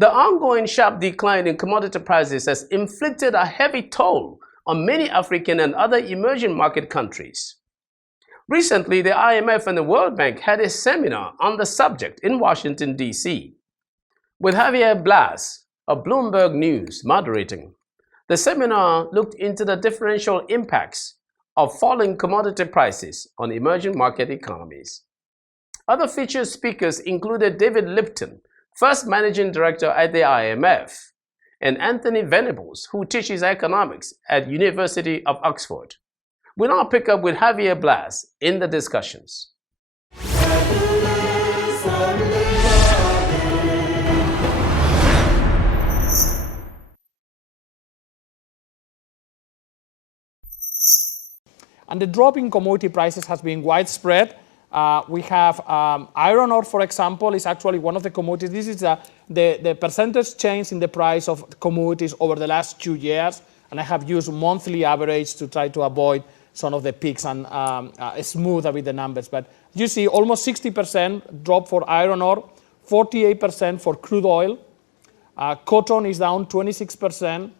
The ongoing sharp decline in commodity prices has inflicted a heavy toll on many African and other emerging market countries. Recently, the IMF and the World Bank had a seminar on the subject in Washington, D.C., with Javier Blas of Bloomberg News moderating. The seminar looked into the differential impacts of falling commodity prices on emerging market economies. Other featured speakers included David Lipton, first managing director at the IMF, and Anthony Venables, who teaches economics at University of Oxford. We now pick up with Javier Blas in the discussions. And the drop in commodity prices has been widespread. We have iron ore, for example, is actually one of the commodities. This is the percentage change in the price of commodities over the last 2 years. And I have used monthly average to try to avoid some of the peaks and smooth a bit the numbers. But you see almost 60% drop for iron ore, 48% for crude oil. Cotton is down 26%.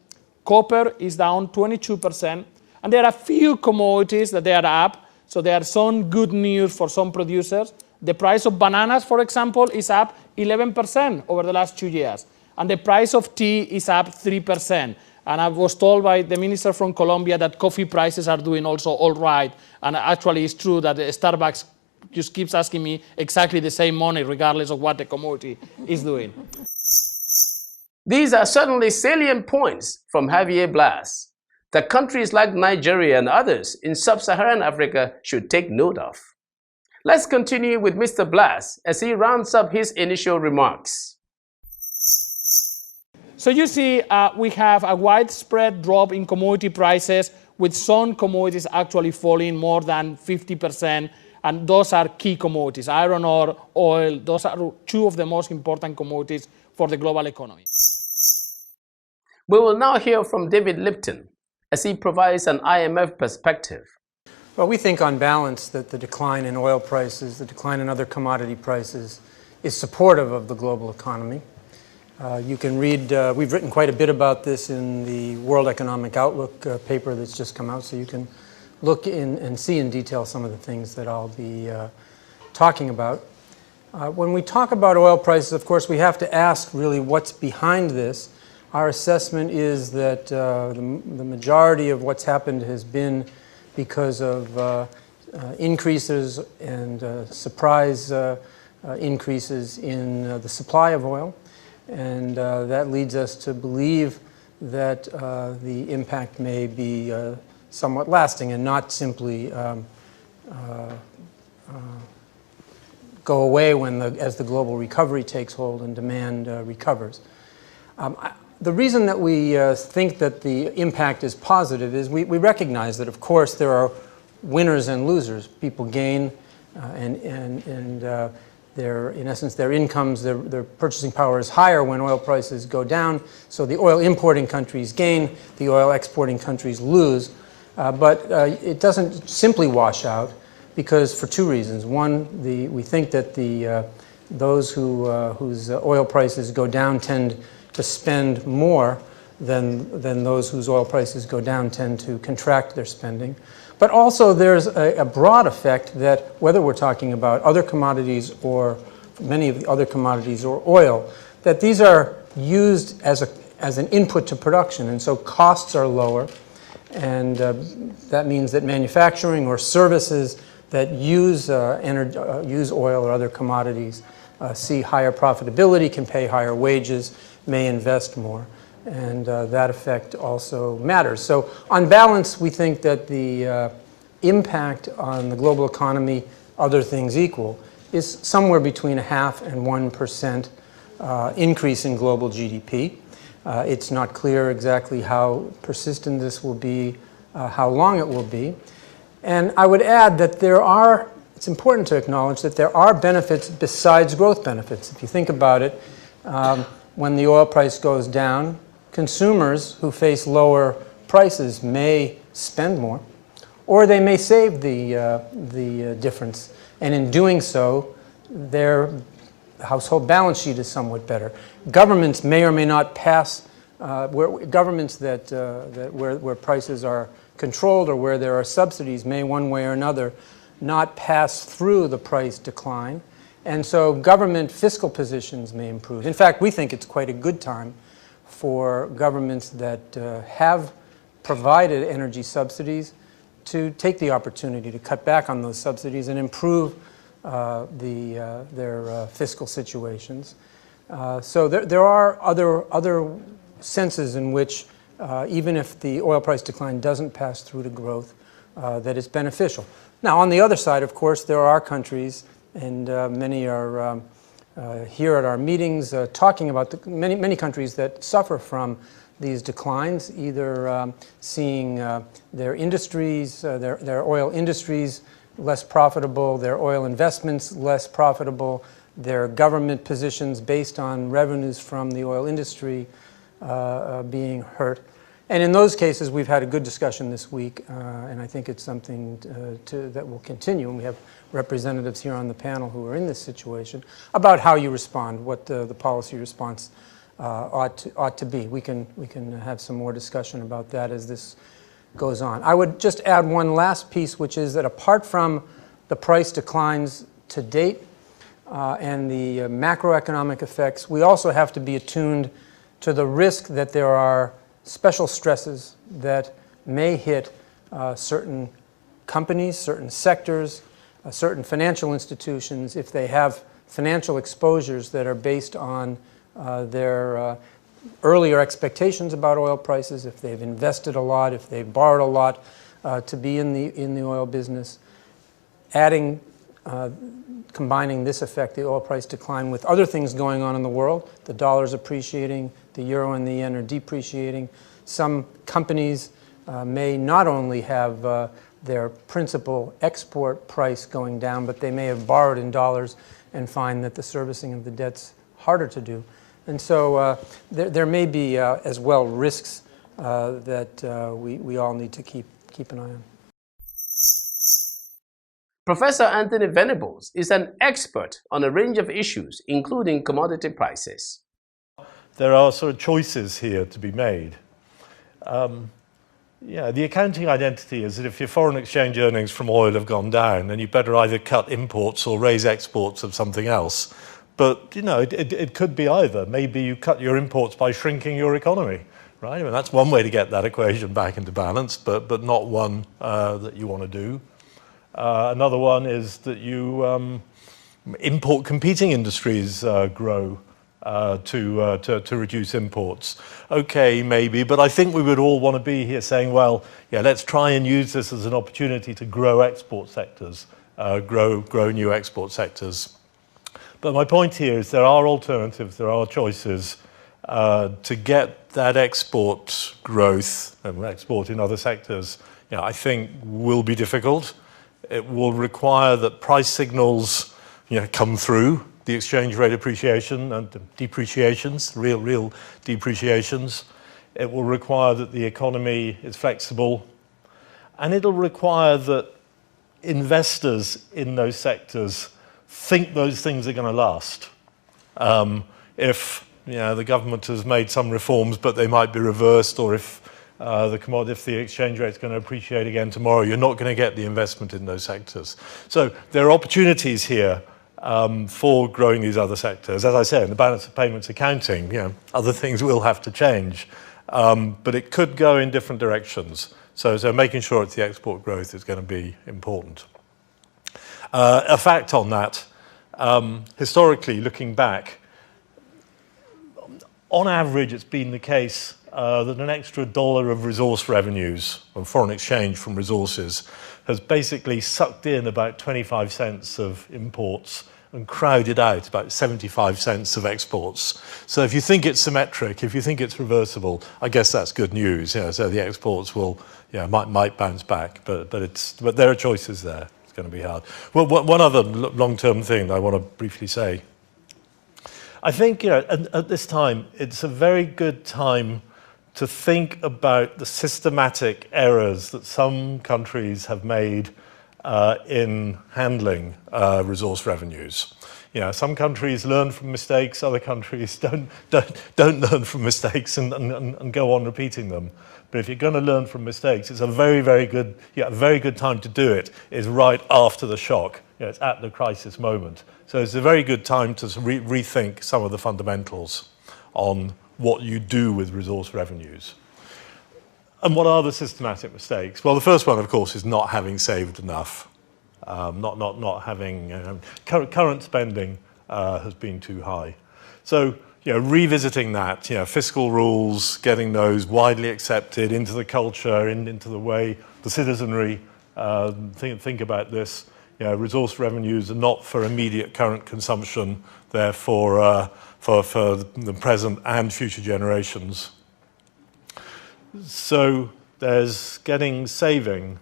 Copper is down 22%. And there are a few commodities that they are up. So there are some good news for some producers. The price of bananas, for example, is up 11% over the last 2 years. And the price of tea is up 3%. And I was told by the minister from Colombia that coffee prices are doing also all right. And actually it's true that Starbucks just keeps asking me exactly the same money regardless of what the commodity is doing. These are certainly salient points from Javier Blas that countries like Nigeria and others in sub-Saharan Africa should take note of. Let's continue with Mr. Blas as he rounds up his initial remarks. So you see, we have a widespread drop in commodity prices, with some commodities actually falling more than 50%, and those are key commodities. Iron ore, oil, those are two of the most important commodities for the global economy. We will now hear from David Lipton, as he provides an IMF perspective. Well, we think on balance that the decline in oil prices, the decline in other commodity prices is supportive of the global economy. You can read, we've written quite a bit about this in the World Economic Outlook paper that's just come out, so you can look in and see in detail some of the things that I'll be talking about. When we talk about oil prices, of course, we have to ask really what's behind this. Our assessment is that the majority of what's happened has been because of increases and surprise increases in the supply of oil. And that leads us to believe that the impact may be somewhat lasting and not simply go away as the global recovery takes hold and demand recovers. The reason that we think that the impact is positive is we recognize that, of course, there are winners and losers. People gain and in essence, their incomes, their purchasing power is higher when oil prices go down. So the oil importing countries gain, the oil exporting countries lose. But it doesn't simply wash out because for two reasons. One, we think that those whose oil prices go down tend to spend more than those whose oil prices go down tend to contract their spending. But also there's a broad effect that whether we're talking about other commodities or many of the other commodities or oil, that these are used as an input to production, and so costs are lower, and that means that manufacturing or services that use oil or other commodities see higher profitability, can pay higher wages, may invest more, and that effect also matters. So on balance, we think that the impact on the global economy, other things equal, is somewhere between 0.5% and 1% increase in global GDP. It's not clear exactly how persistent this will be, how long it will be. And I would add that it's important to acknowledge that there are benefits besides growth benefits. If you think about it, when the oil price goes down, consumers who face lower prices may spend more, or they may save the difference. And in doing so, their the household balance sheet is somewhat better. Governments may or may not pass, governments where prices are controlled or where there are subsidies may one way or another not pass through the price decline. And so government fiscal positions may improve. In fact, we think it's quite a good time for governments that have provided energy subsidies to take the opportunity to cut back on those subsidies and improve their fiscal situations. So there are other senses in which even if the oil price decline doesn't pass through to growth, that it's beneficial. Now, on the other side, of course, there are countries, and many are here at our meetings talking about many countries that suffer from these declines, either seeing their industries, their oil industries less profitable, their oil investments less profitable, their government positions based on revenues from the oil industry being hurt. And in those cases, we've had a good discussion this week, and I think it's something that will continue. And we have representatives here on the panel who are in this situation about how you respond, what the policy response ought to be. We can have some more discussion about that as this goes on. I would just add one last piece, which is that apart from the price declines to date and the macroeconomic effects, we also have to be attuned to the risk that there are special stresses that may hit certain companies, certain sectors, certain financial institutions if they have financial exposures that are based on their earlier expectations about oil prices, if they've invested a lot, if they've borrowed a lot to be in the oil business. Combining this effect, the oil price decline, with other things going on in the world, the dollar's appreciating, the euro and the yen are depreciating. Some companies may not only have their principal export price going down, but they may have borrowed in dollars and find that the servicing of the debt's harder to do. And so there may be as well risks that we all need to keep an eye on. Professor Anthony Venables is an expert on a range of issues, including commodity prices. There are sort of choices here to be made. The accounting identity is that if your foreign exchange earnings from oil have gone down, then you better either cut imports or raise exports of something else. But, it could be either. Maybe you cut your imports by shrinking your economy, right? I mean, that's one way to get that equation back into balance, but not one that you want to do. Another one is that you import competing industries grow to reduce imports. Okay, maybe, but I think we would all want to be here saying, well, yeah, let's try and use this as an opportunity to grow export sectors, grow new export sectors. But my point here is there are alternatives, there are choices to get that export growth and export in other sectors. I think will be difficult. It will require that price signals come through, the exchange rate appreciation and depreciations, real depreciations. It will require that the economy is flexible, and it'll require that investors in those sectors think those things are going to last. If the government has made some reforms but they might be reversed, or if the exchange rate is going to appreciate again tomorrow, you're not going to get the investment in those sectors. So there are opportunities here for growing these other sectors. As I said, in the balance of payments accounting, other things will have to change, but it could go in different directions. So making sure it's the export growth is going to be important. A fact on that, historically, looking back, on average, it's been the case that an extra $1 of resource revenues, or foreign exchange from resources, has basically sucked in about 25 cents of imports and crowded out about 75 cents of exports. So if you think it's symmetric, if you think it's reversible, I guess that's good news. So the exports will, might bounce back, but there are choices there. It's going to be hard. Well, one other long-term thing I want to briefly say. I think at this time, it's a very good time to think about the systematic errors that some countries have made in handling resource revenues. You know, some countries learn from mistakes, other countries don't learn from mistakes and go on repeating them. But if you're going to learn from mistakes, it's a very good time to do it is right after the shock. You know, it's at the crisis moment. So it's a very good time to rethink some of the fundamentals on what you do with resource revenues. And what are the systematic mistakes? Well, the first one, of course, is not having saved enough. Not having current spending has been too high. So, you know, revisiting that, you know, fiscal rules, getting those widely accepted into the culture, into the way the citizenry think about this. You know, resource revenues are not for immediate current consumption; they're for the present and future generations. So there's getting saving,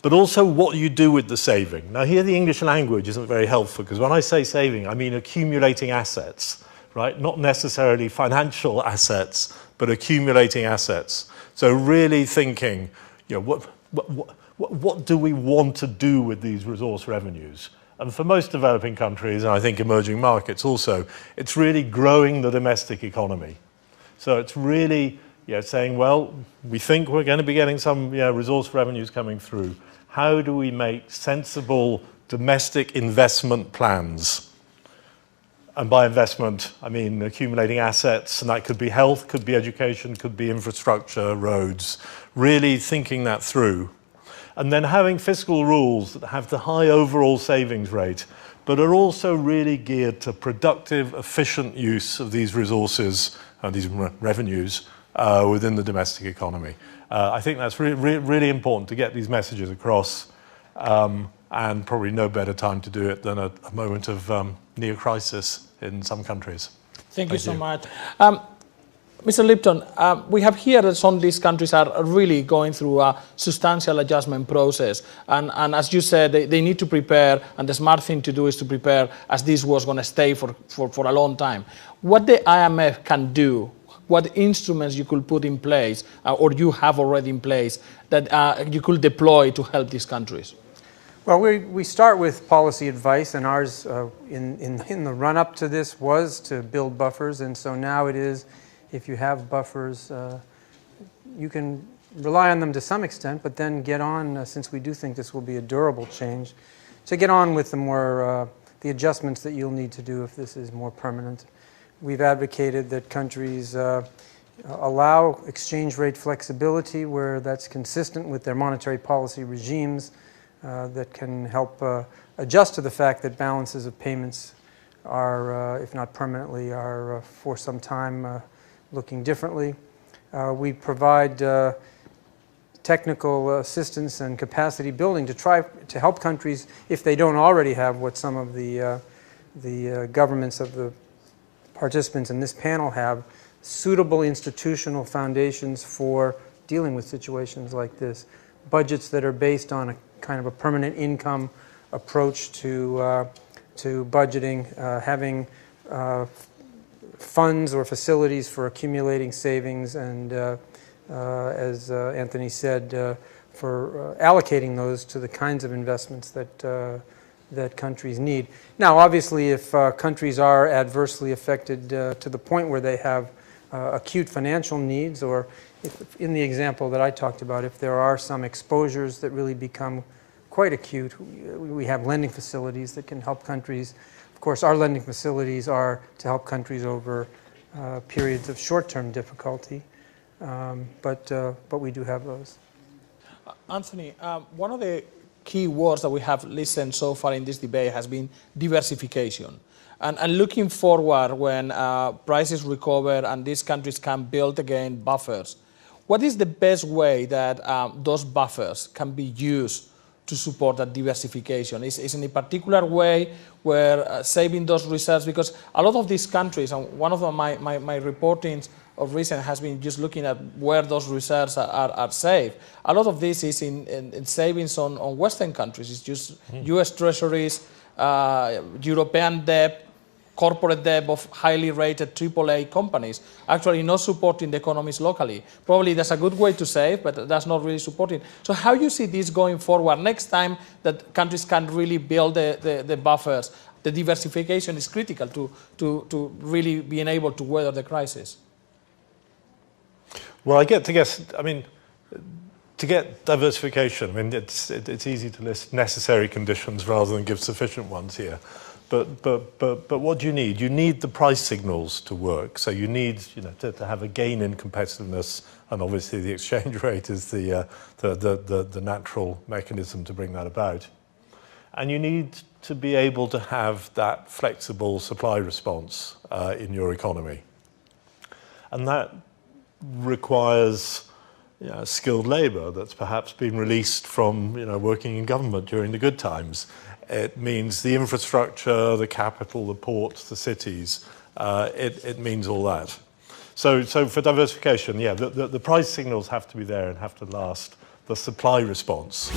but also what you do with the saving. Now here the English language isn't very helpful, because when I say saving, I mean accumulating assets, right? Not necessarily financial assets, but accumulating assets. So really thinking, you know, what do we want to do with these resource revenues? And for most developing countries, and I think emerging markets also, it's really growing the domestic economy. So it's really, you know, saying, well, we think we're going to be getting some, you know, resource revenues coming through. How do we make sensible domestic investment plans? And by investment, I mean accumulating assets, and that could be health, could be education, could be infrastructure, roads. Really thinking that through. And then having fiscal rules that have the high overall savings rate, but are also really geared to productive, efficient use of these resources and these revenues within the domestic economy. I think that's really important to get these messages across, and probably no better time to do it than a moment of near crisis in some countries. Thank you so much. Mr. Lipton, we have here that some of these countries are really going through a substantial adjustment process. And as you said, they need to prepare, and the smart thing to do is to prepare as this was going to stay for a long time. What the IMF can do, what instruments you could put in place, or you have already in place, that you could deploy to help these countries? Well, we start with policy advice, and ours in the run-up to this was to build buffers, and so now it is, if you have buffers, you can rely on them to some extent, but then get on, since we do think this will be a durable change, to get on with the adjustments that you'll need to do if this is more permanent. We've advocated that countries allow exchange rate flexibility where that's consistent with their monetary policy regimes, that can help adjust to the fact that balances of payments are, if not permanently, are for some time looking differently. We provide technical assistance and capacity building to try to help countries, if they don't already have what some of the governments of the participants in this panel have, suitable institutional foundations for dealing with situations like this. Budgets that are based on a kind of a permanent income approach to budgeting, having funds or facilities for accumulating savings, and as Anthony said, for allocating those to the kinds of investments that countries need. Now, obviously, if countries are adversely affected to the point where they have acute financial needs, or if, in the example that I talked about, if there are some exposures that really become quite acute, we have lending facilities that can help countries. Of course, our lending facilities are to help countries over periods of short-term difficulty, but we do have those. Anthony, one of the key words that we have listened so far in this debate has been diversification. And looking forward, when prices recover and these countries can build again buffers, what is the best way that those buffers can be used to support that diversification? Is in a particular way where saving those reserves, because a lot of these countries, and one of my reporting of recent has been just looking at where those reserves are saved. A lot of this is in savings on Western countries. It's just US treasuries, European debt, corporate debt of highly rated AAA companies, actually not supporting the economies locally. Probably that's a good way to save, but that's not really supporting. So how you see this going forward next time that countries can really build the buffers? the diversification is critical to really being able to weather the crisis. Well, to get diversification, I mean, it's easy to list necessary conditions rather than give sufficient ones here. But what do you need? You need the price signals to work. So you need, to have a gain in competitiveness, and obviously the exchange rate is the natural mechanism to bring that about. And you need to be able to have that flexible supply response in your economy. And that requires skilled labour that's perhaps been released from working in government during the good times. It means the infrastructure, the capital, the ports, the cities. It means all that. So for diversification, the price signals have to be there and have to last. The supply response